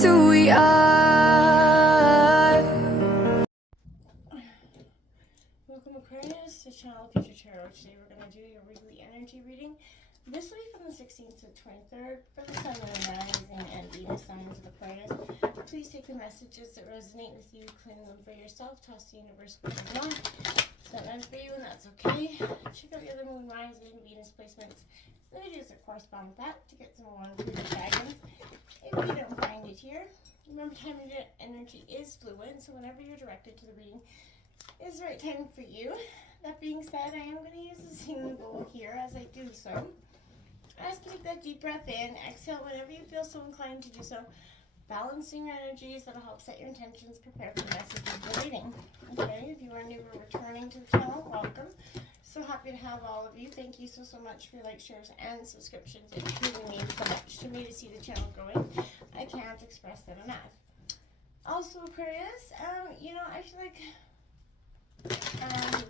just who we are. Welcome Aquarius to Channel Future Tarot. Today we're going to do your weekly energy reading. This week from the 16th to the 23rd for the Sun, Moon, Rising, and Venus signs of Aquarius. Please take the messages that resonate with you, claim them for yourself, toss the universe what you want. It's not meant for you, and that's okay. Check out the other Moon, Rising, Venus placements, the videos that correspond with that to get some more included guidance. If you don't find it here, remember time and energy is fluid, so whenever you're directed to the reading is the right time for you. That being said, I am going to use the singing bowl here as I do so. Ask you to take that deep breath in, exhale whenever you feel so inclined to do so. Balancing your energies, that'll help set your intentions, prepare for the message of the reading. Okay, if you are new or returning to the channel, welcome. So happy to have all of you. Thank you so much for your likes, shares, and subscriptions. It truly means so much to me to see the channel growing. I can't express that enough. Also, Aquarius, I feel like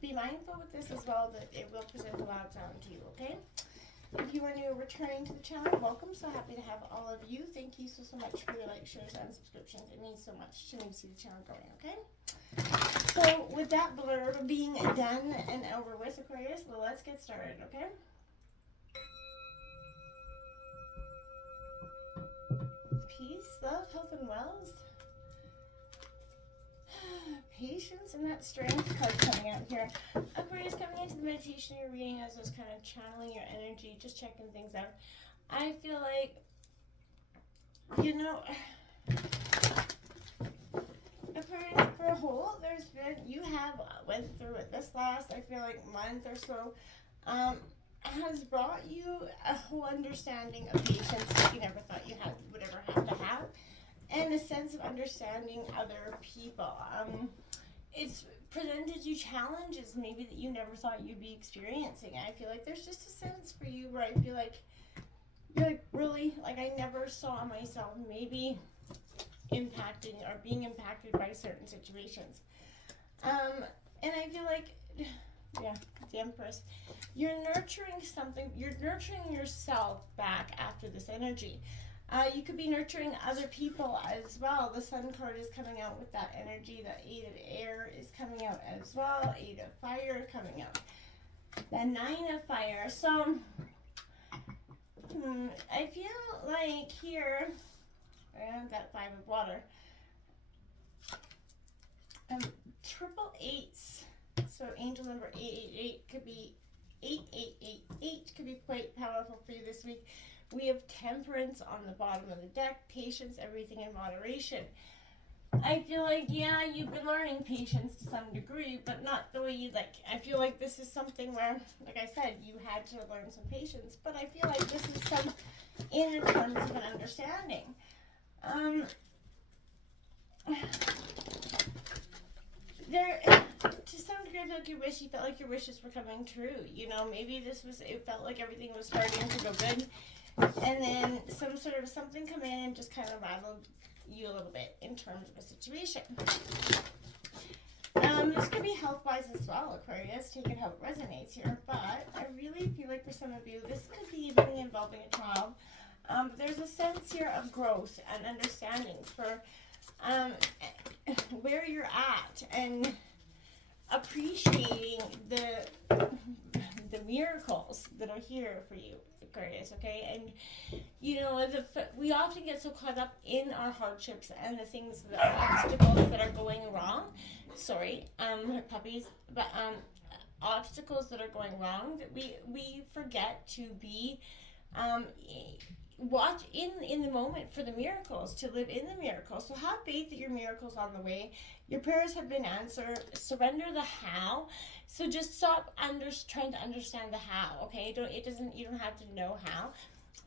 be mindful with this as well that it will present a loud sound to you, okay? If you are new or returning to the channel, welcome. So happy to have all of you. Thank you so much for your likes, shares, and subscriptions. It means so much to me to see the channel growing, okay? So with that blurb being done and over with, Aquarius, let's get started, okay? Peace, love, health, and wealth. Patience and that strength card coming out here. Aquarius, coming into the meditation you're reading as I was kind of channeling your energy, just checking things out. I feel like, Aquarius, for a whole, you have went through it this last, I feel like, month or so, has brought you a whole understanding of patience that you never thought you would ever have to have. And a sense of understanding other people. It's presented you challenges maybe that you never thought you'd be experiencing. I feel like there's just a sense for you where I feel like you're like, really, like I never saw myself maybe impacting or being impacted by certain situations. And I feel like, yeah, the Empress, you're nurturing something, you're nurturing yourself back after this energy. You could be nurturing other people as well. The Sun card is coming out with that energy. The 8 of Air is coming out as well. 8 of Fire coming out. The 9 of Fire. So, I feel like here, and that 5 of Water. Triple eights. So, angel number 888 could be 8888 could be quite powerful for you this week. We have Temperance on the bottom of the deck, patience, everything in moderation. I feel like, yeah, you've been learning patience to some degree, but not the way you'd like. I feel like this is something where, like I said, you had to learn some patience, but I feel like this is some in terms of an understanding. To some degree, I feel like you felt like your wishes were coming true. Maybe it felt like everything was starting to go good. And then something come in and just kind of rattled you a little bit in terms of a situation. This could be health-wise as well, Aquarius. Take it how it resonates here. But I really feel like for some of you, this could be even involving a child. But there's a sense here of growth and understanding for where you're at and appreciating the miracles that are here for you, Aquarius, okay? And we often get so caught up in our hardships and the things, the obstacles that are going wrong. Sorry, puppies, but obstacles that are going wrong that we forget to be watch in the moment for the miracles, to live in the miracles. So have faith that your miracle's on the way. Your prayers have been answered. Surrender the how. So just stop trying to understand the how, okay? You don't have to know how.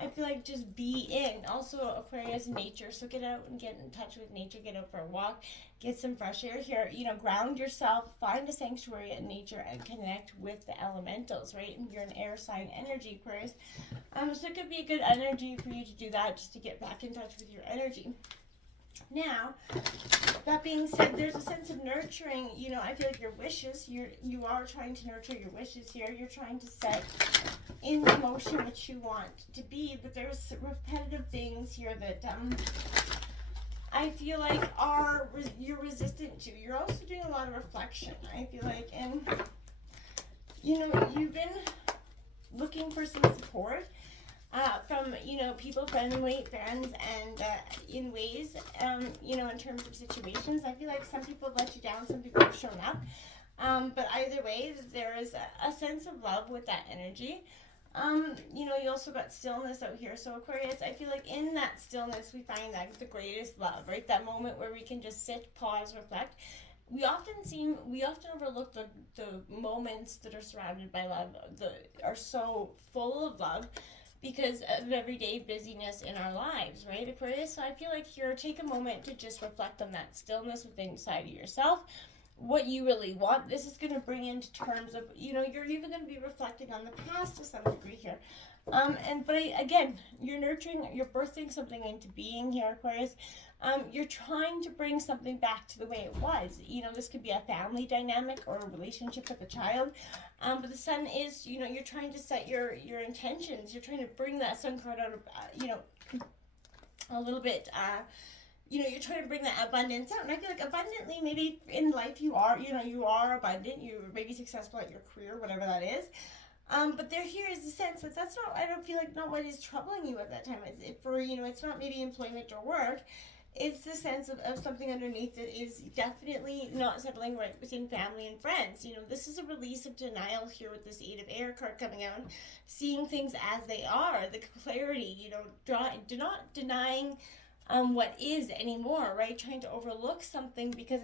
I feel like just be in. Also, Aquarius, nature. So get out and get in touch with nature. Get out for a walk. Get some fresh air here. Ground yourself. Find a sanctuary in nature and connect with the elementals, right? And you're an air sign energy, Aquarius. So it could be a good energy for you to do that, just to get back in touch with your energy. Now, that being said, there's a sense of nurturing. I feel like your wishes, you are trying to nurture your wishes here. You're trying to set in motion what you want to be, but there's repetitive things here that I feel like you're resistant to. You're also doing a lot of reflection, I feel like, and you've been looking for some support from people, family, friends, and in ways, in terms of situations. I feel like some people have let you down, some people have shown up, but either way, there is a sense of love with that energy. You also got stillness out here. So Aquarius, I feel like in that stillness we find that the greatest love, right? That moment where we can just sit, pause, reflect. We often overlook the moments that are surrounded by love, are so full of love because of everyday busyness in our lives, right, Aquarius? So I feel like here, take a moment to just reflect on that stillness within inside of yourself, what you really want. This is going to bring into terms of, you're even going to be reflecting on the past to some degree here. Again, you're nurturing, you're birthing something into being here, Aquarius. You're trying to bring something back to the way it was. This could be a family dynamic or a relationship with a child. But the sun is, you're trying to set your intentions. You're trying to bring that sun card out of, a little bit, you're trying to bring that abundance out. And I feel like abundantly, maybe in life you are abundant. You're maybe successful at your career, whatever that is. But here is the sense that that's not, I don't feel like, not what is troubling you at that time. It's not maybe employment or work. It's the sense of something underneath that is definitely not settling right within family and friends. This is a release of denial here with this Eight of Air card coming out. Seeing things as they are, the clarity, not denying what is anymore, right? Trying to overlook something because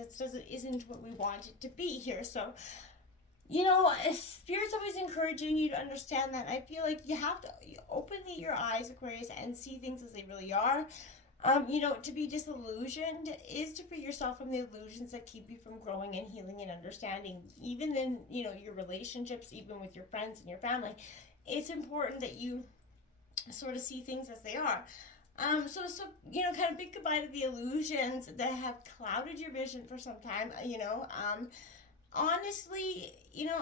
isn't what we want it to be here. So, Spirit's always encouraging you to understand that. I feel like you have to open your eyes, Aquarius, and see things as they really are. To be disillusioned is to free yourself from the illusions that keep you from growing and healing and understanding. Even in, your relationships, even with your friends and your family, it's important that you sort of see things as they are. So kind of big goodbye to the illusions that have clouded your vision for some time. Honestly,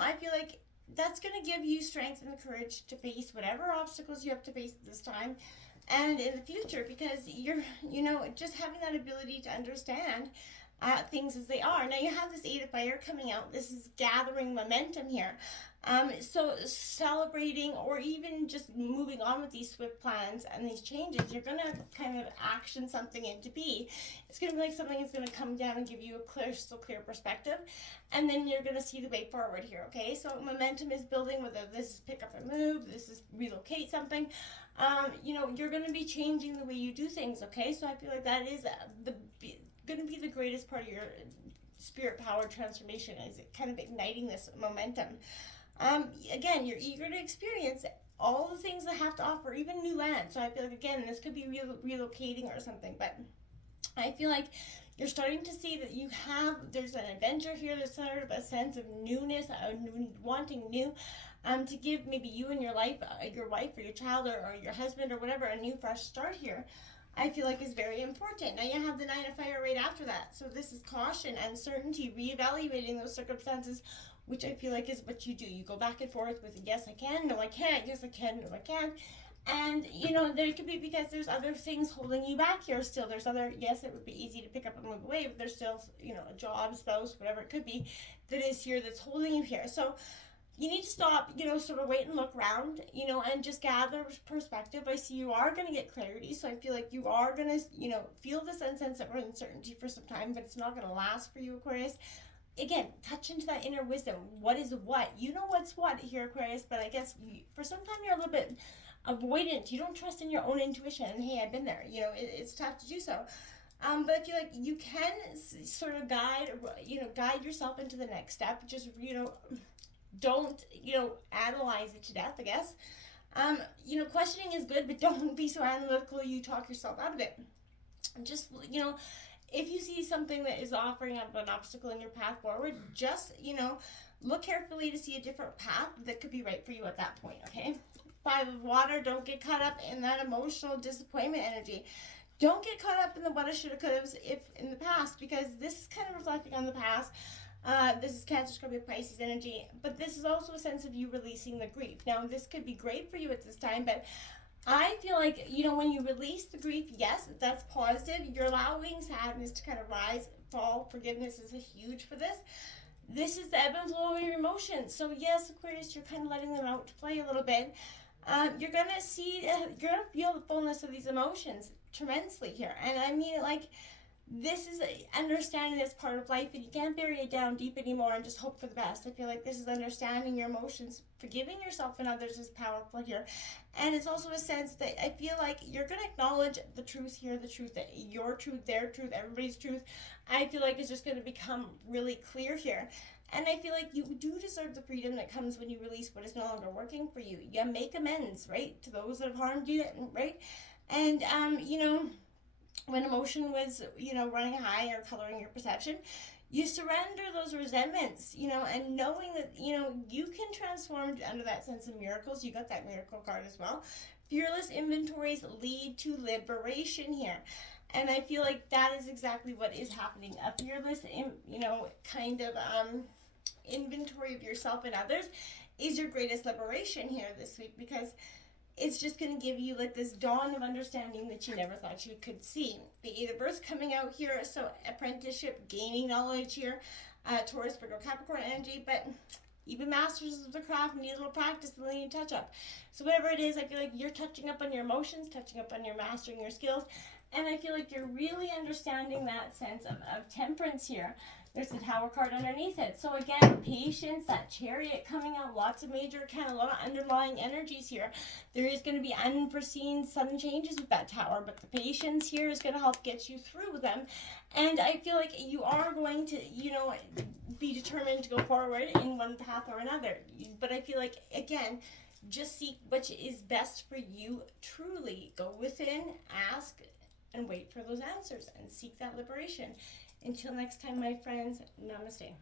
I feel like that's going to give you strength and the courage to face whatever obstacles you have to face at this time and in the future, because you're, just having that ability to understand things as they are. Now you have this Eight of Fire coming out. This is gathering momentum here. So celebrating or even just moving on with these swift plans and these changes, you're going to kind of action something into be. It's going to be like something that's going to come down and give you a crystal clear perspective. And then you're going to see the way forward here, okay? So momentum is building, whether this is pick up and move, this is relocate something. You're going to be changing the way you do things, okay? So I feel like that is going to be the greatest part of your spirit power transformation, is it kind of igniting this momentum. Again, you're eager to experience all the things that have to offer, even new land. So I feel like, again, this could be relocating or something, but I feel like you're starting to see that there's an adventure here. There's sort of a sense of newness, wanting new, to give maybe you and your life, your wife or your child or your husband or whatever, a new fresh start here. I feel like is very important. Now you have the Nine of Fire right after that. So this is caution, uncertainty, reevaluating those circumstances, which I feel like is what you do. You go back and forth with yes, I can, no, I can't, yes, I can, no, I can't. And, there could be because there's other things holding you back here still. Yes, it would be easy to pick up and move away, but there's still, a job, spouse, whatever it could be that is here that's holding you here. So you need to stop, sort of wait and look around, and just gather perspective. I see you are going to get clarity. So I feel like you are going to, feel this sense of uncertainty for some time, but it's not going to last for you, Aquarius. Again, touch into that inner wisdom. What is what? You know what's what here, Aquarius, but I guess for some time you're a little bit avoidant. You don't trust in your own intuition. And hey, I've been there. It's tough to do so. But I feel like you can sort of guide yourself into the next step. Just, don't, analyze it to death, I guess. Questioning is good, but don't be so analytical you talk yourself out of it. Just, if you see something that is offering up an obstacle in your path forward, just, look carefully to see a different path that could be right for you at that point, okay? Five of Water, don't get caught up in that emotional disappointment energy. Don't get caught up in the woulda, shoulda, coulda, if in the past, because this is kind of reflecting on the past. This is Cancer, Scorpio, Pisces energy, but this is also a sense of you releasing the grief. Now, this could be great for you at this time, but I feel like, when you release the grief, yes, that's positive. You're allowing sadness to kind of rise, fall. Forgiveness is huge for this. This is the ebb and flow of your emotions. So yes, Aquarius, you're kind of letting them out to play a little bit. You're going to you're going to feel the fullness of these emotions tremendously here. And I mean, like, this is understanding this part of life, and you can't bury it down deep anymore and just hope for the best. I feel like this is understanding your emotions. Forgiving yourself and others is powerful here. And it's also a sense that I feel like you're going to acknowledge the truth here, the truth, that your truth, their truth, everybody's truth. I feel like it's just going to become really clear here. And I feel like you do deserve the freedom that comes when you release what is no longer working for you. You make amends, right, to those that have harmed you, right? And, when emotion was, running high or coloring your perception, you surrender those resentments, and knowing that, you can transform under that sense of miracles. You got that miracle card as well. Fearless inventories lead to liberation here. And I feel like that is exactly what is happening. A fearless, kind of inventory of yourself and others is your greatest liberation here this week, because it's just going to give you like this dawn of understanding that you never thought you could see. The Eight of Earth coming out here, so apprenticeship, gaining knowledge here, Taurus, Virgo, Capricorn energy, but even masters of the craft need a little practice, a little touch up. So whatever it is, I feel like you're touching up on your emotions, touching up on your mastering your skills, and I feel like you're really understanding that sense of temperance here. There's the Tower card underneath it. So again, patience, that Chariot coming out, lots of major a lot of underlying energies here. There is going to be unforeseen sudden changes with that Tower, but the patience here is going to help get you through them. And I feel like you are going to, be determined to go forward in one path or another. But I feel like, again, just seek what is best for you truly. Go within, ask, and wait for those answers and seek that liberation. Until next time, my friends, namaste.